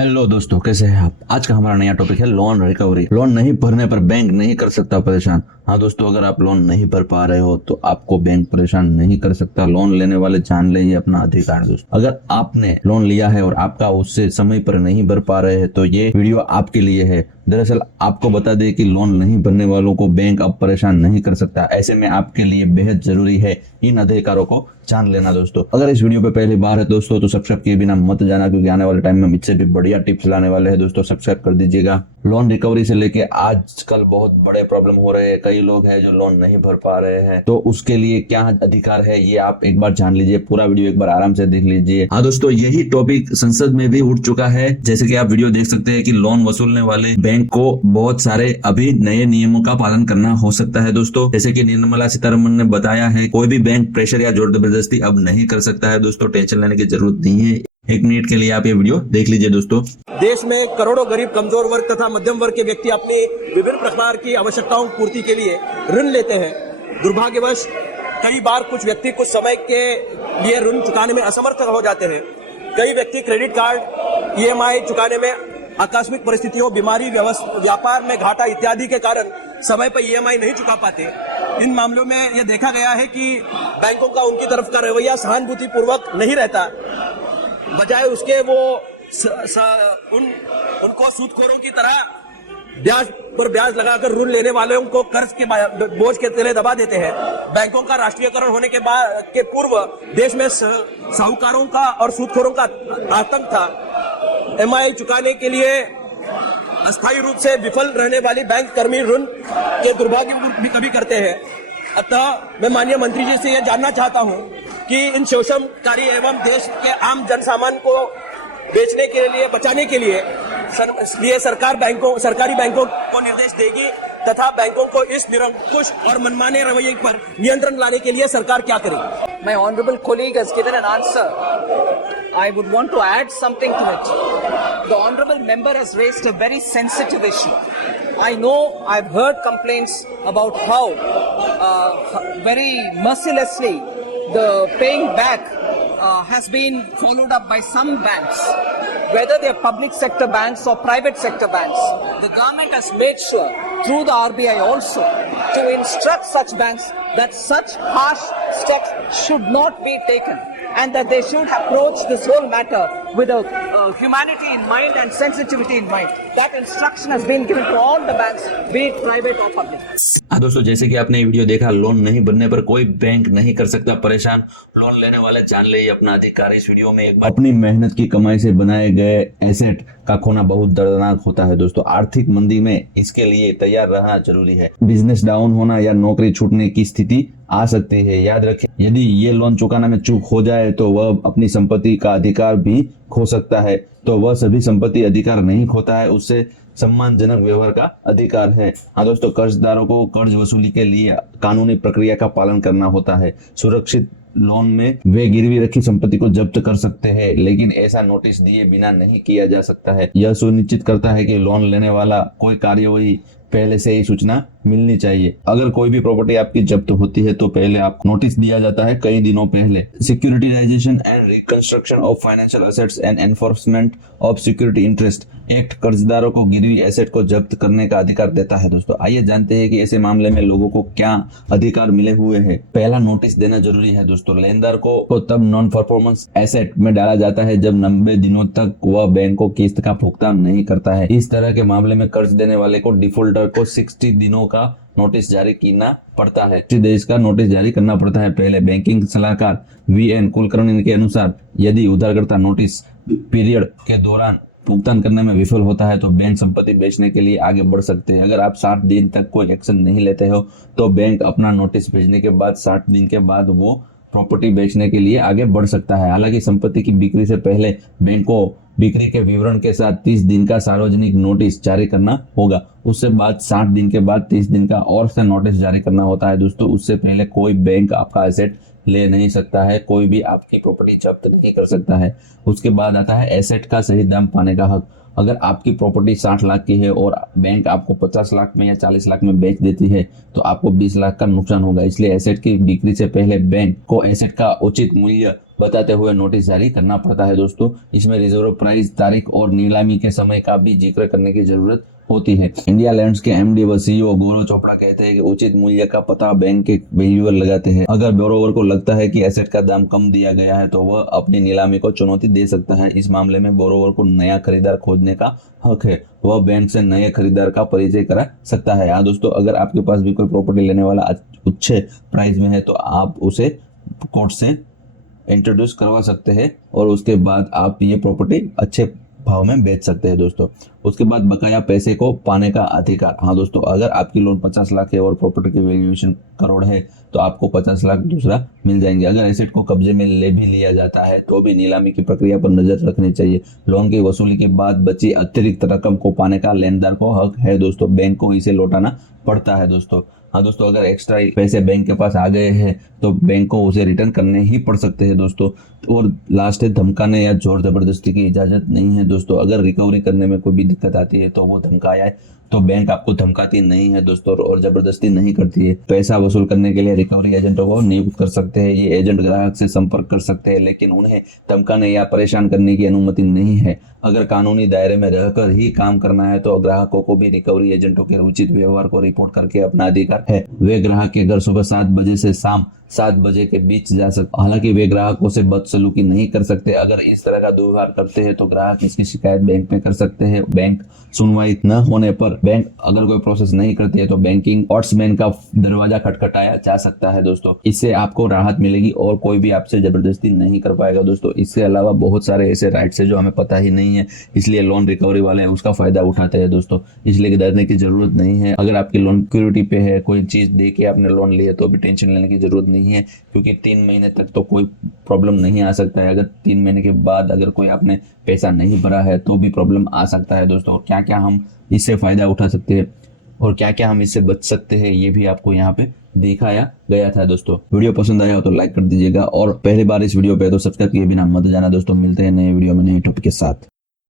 Hello दोस्तों, कैसे हैं आप। आज का हमारा नया टॉपिक है लोन रिकवरी। लोन नहीं भरने पर बैंक नहीं कर सकता परेशान। हाँ दोस्तों, अगर आप लोन नहीं भर पा रहे हो तो आपको बैंक परेशान नहीं कर सकता। लोन लेने वाले जान ले ये अपना अधिकार। दोस्तों, अगर आपने लोन लिया है और आपका उससे समय पर नहीं भर पा रहे हैं तो ये वीडियो आपके लिए है। दरअसल आपको बता दें कि लोन नहीं भरने वालों को बैंक अब परेशान नहीं कर सकता। ऐसे में आपके लिए बेहद जरूरी है इन अधिकारों को जान लेना। दोस्तों, अगर इस वीडियो पे पहली बार है दोस्तों तो सब्सक्राइब किए बिना मत जाना, क्योंकि आने वाले टाइम में मुझसे भी बढ़िया टिप्स लाने वाले हैं। दोस्तों, सब्सक्राइब कर दीजिएगा। लोन रिकवरी से लेके आजकल बहुत बड़े प्रॉब्लम हो रहे हैं। कई लोग हैं जो लोन नहीं भर पा रहे हैं, तो उसके लिए क्या अधिकार है ये आप एक बार जान लीजिए। पूरा वीडियो एक बार आराम से देख लीजिए। हाँ दोस्तों, यही टॉपिक संसद में भी उठ चुका है। जैसे कि आप वीडियो देख सकते हैं कि लोन वसूलने वाले बैंक को बहुत सारे अभी नए नियमों का पालन करना हो सकता है। दोस्तों, जैसे कि निर्मला सीतारमण ने बताया है, कोई भी बैंक प्रेशर या जोर जबरदस्ती अब नहीं कर सकता है। दोस्तों, टेंशन लेने की जरूरत नहीं है। एक मिनट के लिए आप ये वीडियो देख लीजिए। दोस्तों, देश में करोड़ों गरीब, कमजोर वर्ग तथा मध्यम वर्ग के व्यक्ति अपनी विभिन्न प्रकार की आवश्यकताओं की पूर्ति के लिए ऋण लेते हैं। दुर्भाग्यवश कई बार कुछ व्यक्ति कुछ समय के लिए ऋण चुकाने में असमर्थ हो जाते हैं। कई व्यक्ति क्रेडिट कार्ड ईएमआई चुकाने में आकस्मिक परिस्थितियों, बीमारी, व्यापार में घाटा इत्यादि के कारण समय पर ईएमआई नहीं चुका पाते। इन मामलों में यह देखा गया है कि बैंकों का उनकी तरफ का रवैया सहानुभूति पूर्वक नहीं रहता, बजाय उसके वो उनको सूदखोरों की तरह ब्याज पर ब्याज लगाकर ऋण लेने वालों को कर्ज के बोझ के तले दबा देते हैं। बैंकों का राष्ट्रीयकरण होने के पूर्व देश में साहूकारों का और सूदखोरों का आतंक था। ईएमआई चुकाने के लिए अस्थायी रूप से विफल रहने वाली बैंक कर्मी ऋण के दुर्भाग्य भी कभी करते हैं। अतः मैं माननीय मंत्री जी से यह जानना चाहता हूं कि इन शोषणकारी एवं देश के आम जनसामान्य को बेचने के लिए, बचाने के लिए सरकारी बैंकों को निर्देश देगी तथा बैंकों को इस निरंकुश और मनमाने रवैये पर नियंत्रण लाने के लिए सरकार क्या करेगी। My honorable colleague has given an answer. I would want to add something to it. The honorable member has raised a very sensitive issue. I know, I've heard complaints about how very mercilessly the paying back has been followed up by some banks, whether they're public sector banks or private sector banks. The government has made sure through the RBI also to instruct such banks that such harsh steps should not be taken, and that they should approach this whole matter with a humanity in mind and sensitivity in mind. That instruction has been given to all the banks, be it private or public. हाँ दोस्तों, जैसे कि आपने video देखा, loan नहीं भरने पर कोई बैंक नहीं कर सकता परेशान। लोन लेने वाले जान ले अपना अधिकार। इस वीडियो में एक बार अपनी मेहनत की कमाई से बनाए गए एसेट का खोना बहुत दर्दनाक होता है। दोस्तों, आर्थिक मंदी में इसके लिए तैयार रहना जरूरी है। बिजनेस डाउन होना या नौकरी छूटने की स्थिति आ सकती है। याद रखें, यदि ये लोन चुकाने में चूक हो जाए तो वह अपनी संपत्ति का अधिकार भी खो सकता है। तो वह सभी संपत्ति अधिकार नहीं खोता है, उससे सम्मानजनक व्यवहार का अधिकार है। हाँ दोस्तों, कर्जदारों को कर्ज वसूली के लिए कानूनी प्रक्रिया का पालन करना होता है। सुरक्षित लोन में वे गिरवी रखी संपत्ति को जब्त कर सकते हैं, लेकिन ऐसा नोटिस दिए बिना नहीं किया जा सकता है। यह सुनिश्चित करता है कि लोन लेने वाला कोई कार्यवाही पहले से ही सूचना मिलनी चाहिए। अगर कोई भी प्रॉपर्टी आपकी जब्त होती है तो पहले आपको नोटिस दिया जाता है कई दिनों पहले। Securitisation and reconstruction of financial assets and enforcement of security interest act कर्जदारों को गिरवी एसेट को जब्त करने का अधिकार देता है। दोस्तों, आइए जानते हैं कि ऐसे मामले में लोगों को क्या अधिकार मिले हुए हैं। पहला, नोटिस देना जरूरी है। दोस्तों, लेनदार को तब नॉन परफॉर्मेंस एसेट में डाला जाता है जब 90 दिनों तक वह बैंक को किस्त का भुगतान नहीं करता है। इस तरह के मामले में कर्ज देने वाले को डिफॉल्टर को 60 दिनों का नोटिस जारी करना पड़ता है। देश का नोटिस जारी करना पड़ता है। पहले बैंकिंग सलाहकार वीएन कुलकर्णी के अनुसार, यदि उधारकर्ता नोटिस पीरियड के दौरान भुगतान करने में विफल होता है तो बैंक संपत्ति बेचने के लिए आगे बढ़ सकते हैं। अगर आप 60 दिन तक कोई एक्शन नहीं लेते हो तो बैंक अपना नोटिस भेजने के बाद 60 दिन के बाद वो प्रॉपर्टी बेचने के लिए आगे बढ़ सकता है। हालांकि संपत्ति की बिक्री से पहले बैंक को बिक्री के विवरण के साथ 30 दिन का सार्वजनिक नोटिस जारी करना होगा। उससे बाद 60 दिन के बाद 30 दिन का और से नोटिस जारी करना होता है। दोस्तों, उससे पहले कोई बैंक आपका एसेट ले नहीं सकता है, कोई भी आपकी प्रॉपर्टी जब्त नहीं कर सकता है। उसके बाद आता है एसेट का सही दाम पाने का हक। अगर आपकी प्रॉपर्टी 60 लाख की है और बैंक आपको 50 लाख में या 40 लाख में बेच देती है तो आपको 20 लाख का नुकसान होगा। इसलिए एसेट की बिक्री से पहले बैंक को एसेट का उचित मूल्य बताते हुए नोटिस जारी करना पड़ता है दोस्तों। इसमें रिजर्व प्राइस, तारीख और नीलामी के समय का भी जिक्र करने की जरूरत होती है। इंडिया लैंड्स के एमडी व सीईओ गौरव चोपड़ा कहते हैं कि उचित मूल्य का पता बैंक के वैल्यूअर लगाते हैं। अगर बोरोवर को लगता है कि एसेट का दाम कम दिया गया है तो वह अपनी नीलामी को चुनौती दे सकता है। इस मामले में बोरोवर को नया खरीदार खोजने का हक है। वह बैंक से नए खरीदार का परिचय करा सकता है। हाँ दोस्तों, अगर आपके पास भी कोई प्रॉपर्टी लेने वाला उच्च प्राइस में है तो आप उसे कोर्ट से इंट्रोड्यूस करवा सकते हैं और उसके बाद आप ये प्रॉपर्टी अच्छे भाव में बेच सकते हैं दोस्तों। उसके बाद बकाया पैसे को पाने का अधिकार। हाँ दोस्तों, अगर आपकी लोन 50 लाख है और प्रॉपर्टी की वैल्यूएशन करोड़ है तो आपको 50 लाख दूसरा मिल जाएंगे। अगर एसेट को कब्जे में ले भी लिया जाता है तो भी नीलामी की प्रक्रिया पर नजर रखनी चाहिए। लोन की वसूली के बाद बची अतिरिक्त रकम को पाने का लेनदार को हक है दोस्तों। बैंक को इसे लौटाना पड़ता है दोस्तों। हाँ दोस्तों, अगर एक्स्ट्रा पैसे बैंक के पास आ गए हैं तो बैंक को उसे रिटर्न करने ही पड़ सकते हैं दोस्तों। और लास्ट है, धमकाने या जोर जबरदस्ती की इजाजत नहीं है दोस्तों। अगर रिकवरी करने में कोई भी दिक्कत आती है तो वो धमकाया है तो बैंक आपको धमकाती नहीं है दोस्तों और जबरदस्ती नहीं करती है। पैसा वसूल करने के लिए रिकवरी एजेंटों को नियुक्त कर सकते हैं। ये एजेंट ग्राहक से संपर्क कर सकते हैं लेकिन उन्हें धमकाने या परेशान करने की अनुमति नहीं है। अगर कानूनी दायरे में रहकर ही काम करना है तो ग्राहकों को भी रिकवरी एजेंटों के उचित व्यवहार को रिपोर्ट करके अपना अधिकार है। वे ग्राहक के घर सुबह 7 बजे से शाम 7 बजे के बीच जा सकते। हालांकि वे ग्राहकों से बदसलूकी नहीं कर सकते। अगर इस तरह का दुर्व्यवहार करते हैं तो ग्राहक इसकी शिकायत बैंक में कर सकते हैं। बैंक सुनवाई न होने पर बैंक अगर कोई प्रोसेस नहीं करती है तो बैंकिंग ऑम्बुड्समैन का दरवाजा खटखटाया जा सकता है दोस्तों। इससे आपको राहत मिलेगी और कोई भी आपसे जबरदस्ती नहीं कर पाएगा दोस्तों। इसके अलावा बहुत सारे ऐसे राइट्स है जो हमें पता ही नहीं है, इसलिए लोन रिकवरी वाले उसका फायदा उठाते हैं दोस्तों। इसलिए डरने की जरूरत नहीं है। अगर आपकी लोन सिक्योरिटी पे है, कोई चीज दे के आपने लोन लिया तो भी टेंशन लेने की जरूरत नहीं है क्योंकि 3 महीने तक तो कोई प्रॉब्लम नहीं आ सकता है। अगर 3 महीने के बाद अगर कोई आपने पैसा नहीं भरा है तो भी प्रॉब्लम आ सकता है दोस्तों। और क्या क्या हम इससे फायदा उठा सकते हैं और क्या क्या हम इससे बच सकते हैं ये भी आपको यहाँ पे दिखाया गया था दोस्तों। वीडियो पसंद आया हो तो लाइक कर दीजिएगा और पहली बार इस वीडियो पे तो सब्सक्राइब किए बिना मत जाना दोस्तों। मिलते हैं नए वीडियो में नए टॉपिक के साथ।